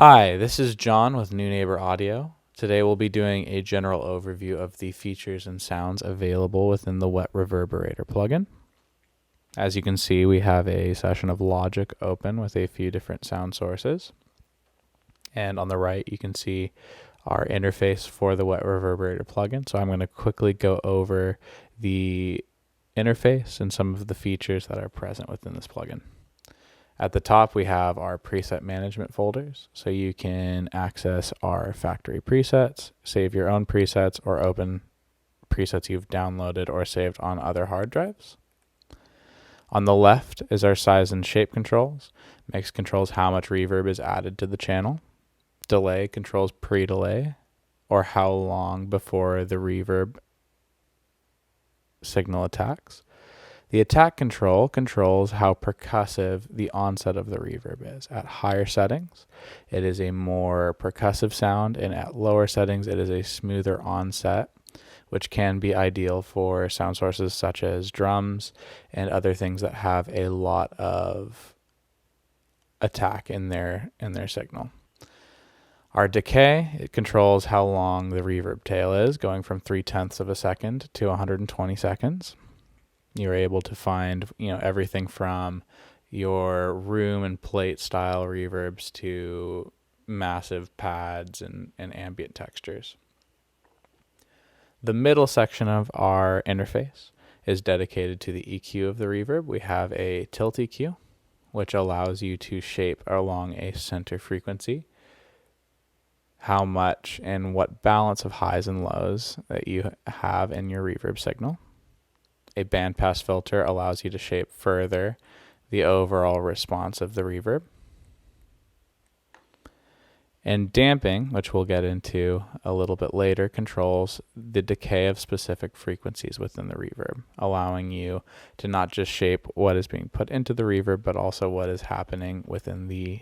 Hi, this is John with Neunaber Audio. Today we'll be doing a general overview of the features and sounds available within the Wet Reverberator plugin. As you can see, we have a session of Logic open with a few different sound sources. And on the right, you can see our interface for the Wet Reverberator plugin. So I'm going to quickly go over the interface and some of the features that are present within this plugin. At the top, we have our preset management folders, so you can access our factory presets, save your own presets, or open presets you've downloaded or saved on other hard drives. On the left is our size and shape controls. Mix controls how much reverb is added to the channel. Delay controls pre-delay, or how long before the reverb signal attacks. The attack control controls how percussive the onset of the reverb is. At higher settings, it is a more percussive sound, and at lower settings, it is a smoother onset, which can be ideal for sound sources such as drums and other things that have a lot of attack in their signal. Our decay, it controls how long the reverb tail is, going from 0.3 of a second to 120 seconds. You're able to find, everything from your room and plate style reverbs to massive pads and ambient textures. The middle section of our interface is dedicated to the EQ of the reverb. We have a tilt EQ, which allows you to shape along a center frequency how much and what balance of highs and lows that you have in your reverb signal. A bandpass filter allows you to shape further the overall response of the reverb. And damping, which we'll get into a little bit later, controls the decay of specific frequencies within the reverb, allowing you to not just shape what is being put into the reverb, but also what is happening within the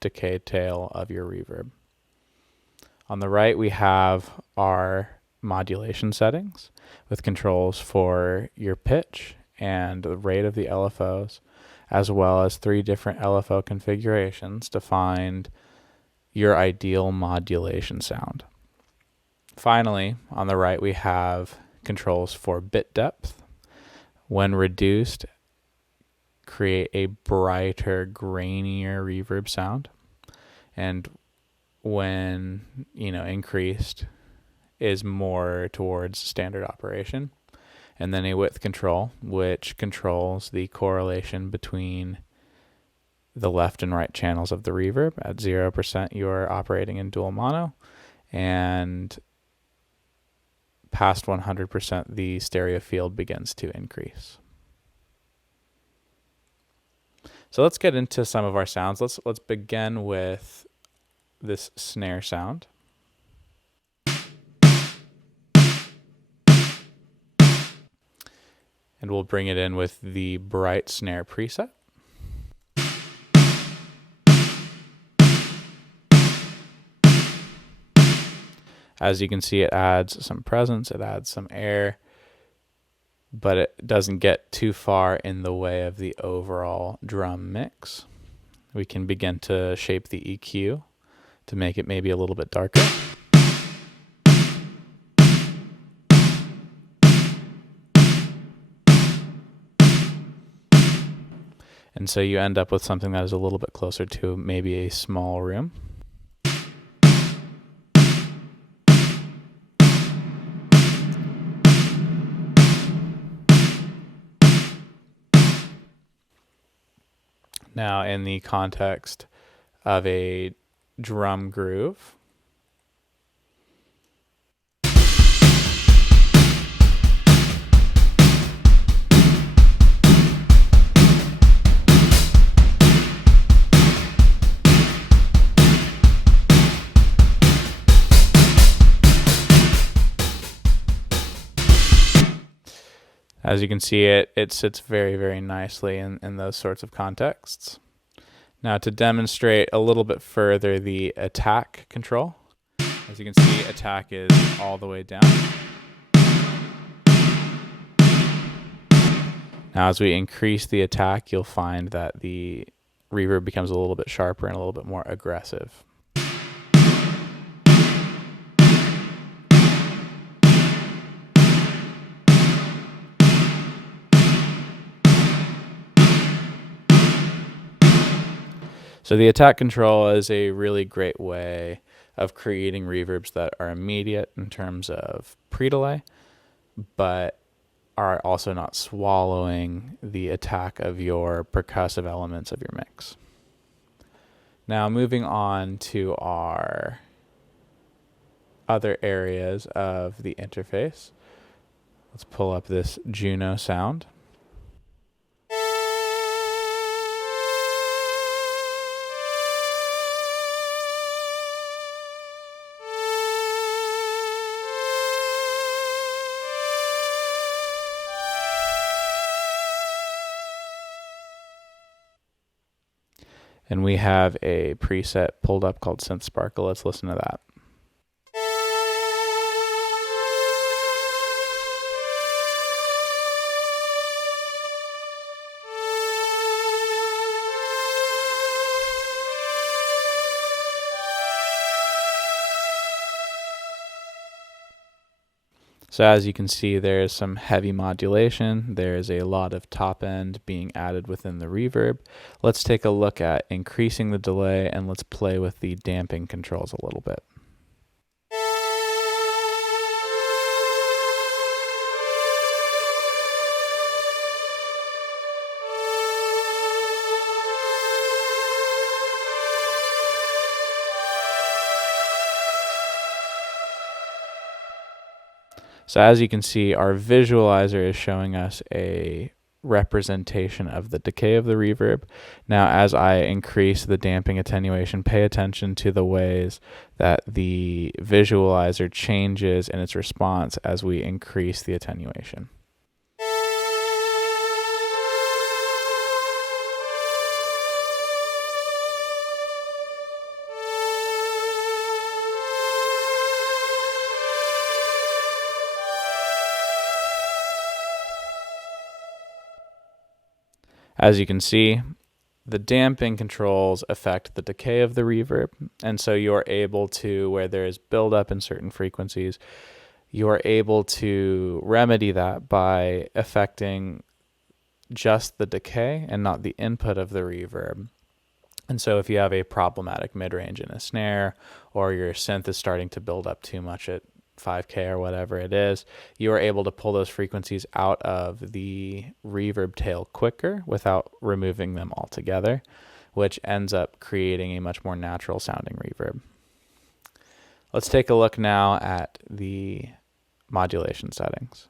decay tail of your reverb. On the right, we have our modulation settings with controls for your pitch and the rate of the LFOs, as well as 3 different LFO configurations to find your ideal modulation sound. Finally, on the right, we have controls for bit depth. When reduced, create a brighter, grainier reverb sound, and when increased, is more towards standard operation. And then a width control, which controls the correlation between the left and right channels of the reverb. At 0%, you're operating in dual mono, and past 100%, the stereo field begins to increase. So let's get into some of our sounds. Let's begin with this snare sound. And we'll bring it in with the bright snare preset. As you can see, it adds some presence, it adds some air, but it doesn't get too far in the way of the overall drum mix. We can begin to shape the EQ to make it maybe a little bit darker. And so you end up with something that is a little bit closer to maybe a small room. Now, in the context of a drum groove, as you can see, it sits very, very nicely in those sorts of contexts. Now, to demonstrate a little bit further the attack control, as you can see, attack is all the way down. Now, as we increase the attack, you'll find that the reverb becomes a little bit sharper and a little bit more aggressive. So the attack control is a really great way of creating reverbs that are immediate in terms of pre-delay, but are also not swallowing the attack of your percussive elements of your mix. Now moving on to our other areas of the interface. Let's pull up this Juno sound. And we have a preset pulled up called Synth Sparkle. Let's listen to that. So as you can see, there's some heavy modulation. There's a lot of top end being added within the reverb. Let's take a look at increasing the delay, and let's play with the damping controls a little bit. So as you can see, our visualizer is showing us a representation of the decay of the reverb. Now, as I increase the damping attenuation, pay attention to the ways that the visualizer changes in its response as we increase the attenuation. As you can see, the damping controls affect the decay of the reverb, and so you're able to, where there is buildup in certain frequencies, you're able to remedy that by affecting just the decay and not the input of the reverb. And so if you have a problematic mid-range in a snare, or your synth is starting to build up too much at 5K or whatever it is, you are able to pull those frequencies out of the reverb tail quicker without removing them altogether, which ends up creating a much more natural sounding reverb. Let's take a look now at the modulation settings.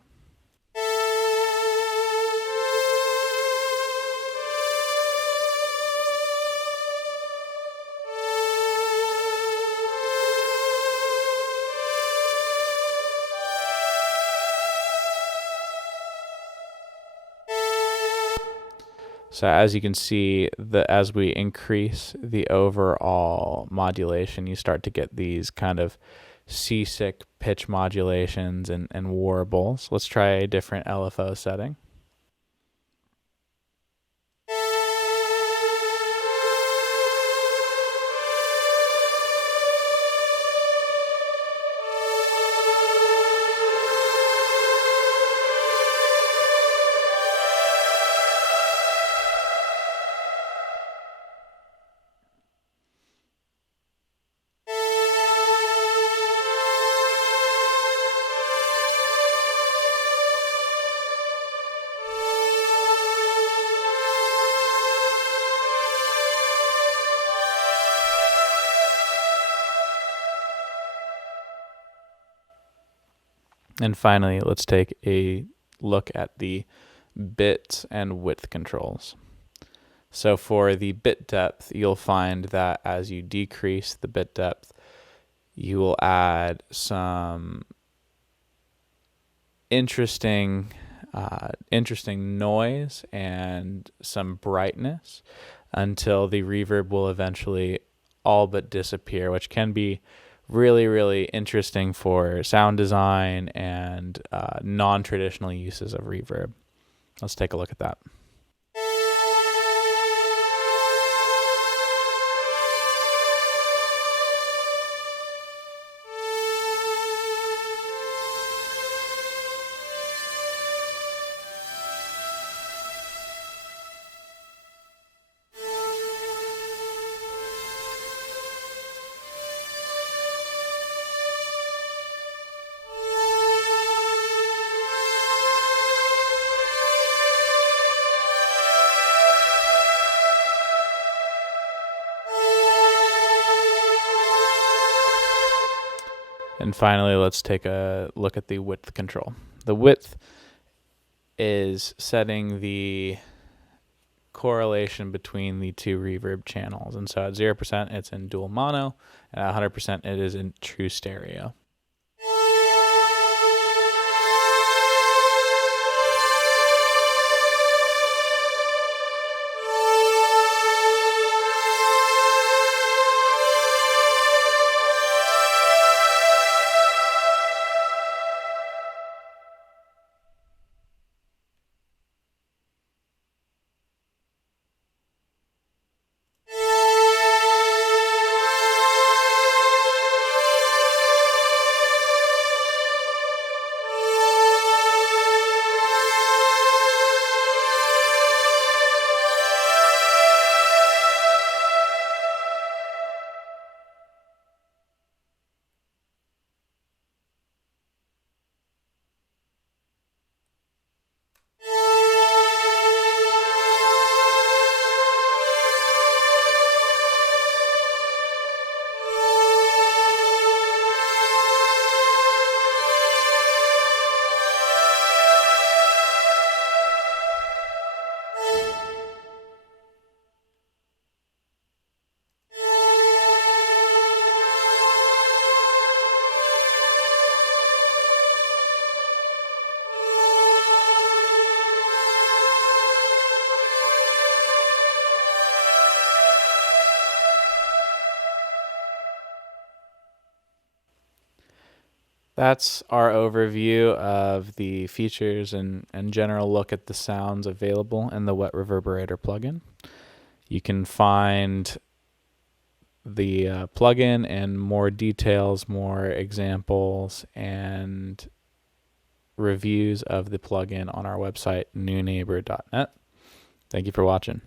So as you can see, as we increase the overall modulation, you start to get these kind of seasick pitch modulations and warbles. Let's try a different LFO setting. And finally, let's take a look at the bit and width controls. So for the bit depth, you'll find that as you decrease the bit depth, you will add some interesting noise and some brightness until the reverb will eventually all but disappear, which can be really, really interesting for sound design and non-traditional uses of reverb. Let's take a look at that. And finally, let's take a look at the width control. The width is setting the correlation between the two reverb channels. And so at 0%, it's in dual mono, and at 100%, it is in true stereo. That's our overview of the features and general look at the sounds available in the Wet Reverberator plugin. You can find the plugin and more details, more examples, and reviews of the plugin on our website, neunaber.net. Thank you for watching.